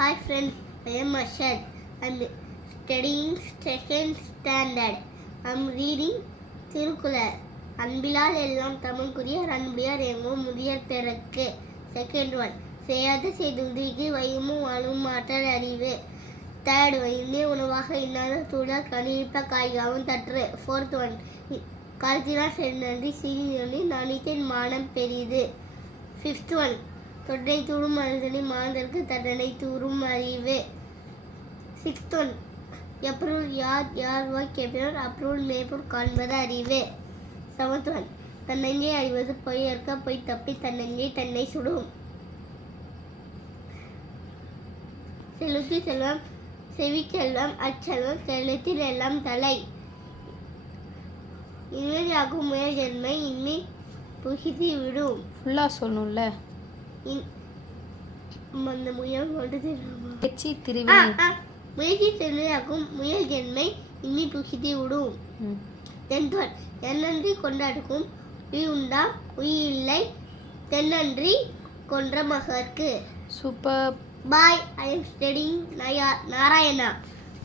Hi friends, I am Ashad. I am studying second standard. I am reading Thirukkural. அன்பிலால் எல்லாம் தமிழ்குரியர் அன்புடையார் எங்கும் முதியர் பிறர்க்கு. Second one, செய்யாத செய்துதிக்கு வையமும் வாழும் ஆற்றல் அறிவு. Third one, இந்திய உணவாக இன்னாத சூழல் கணிப்ப காய்காவும் தற்று. Fourth one, காலத்தினால் சென்றி சீனி நாணித்தின் மானம் பெரிது. Fifth one, தொட்டை தூரும் மனிதனை மாந்தருக்கு தண்டனை தூரும் அறிவு. Sixth one, எப்பொருள் யார் கேட்பினர் அப்பொருள் மேற்பொருள் காண்பது அறிவு. Seventh one, தன்னெஞ்சை அறிவது பொய் ஏற்க பொய் தப்பி தன்னெஞ்சை தன்னை சுடும். செல்வத்தில் செல்வம் செவிச்செல்வம் அச்செல்வம் செல்வத்தில் எல்லாம் தலை. இனிமேல் யாக்கும் முயல் ஜென்மை இன்மை புகிதி விடும். ஃபுல்லாக சொல்லணும்ல. அந்த முயல் மட்டும் முயற்சி திருவி முயற்சி திருவிழாக்கும் முயல் ஜென்மை இனி புகிதி விடும். தென்னன்றி கொண்டாடுக்கும் உயிர் உண்டா உயிர் இல்லை தென்னன்றி கொன்ற மகற்கு. Super. Bye. I am studying Narayana.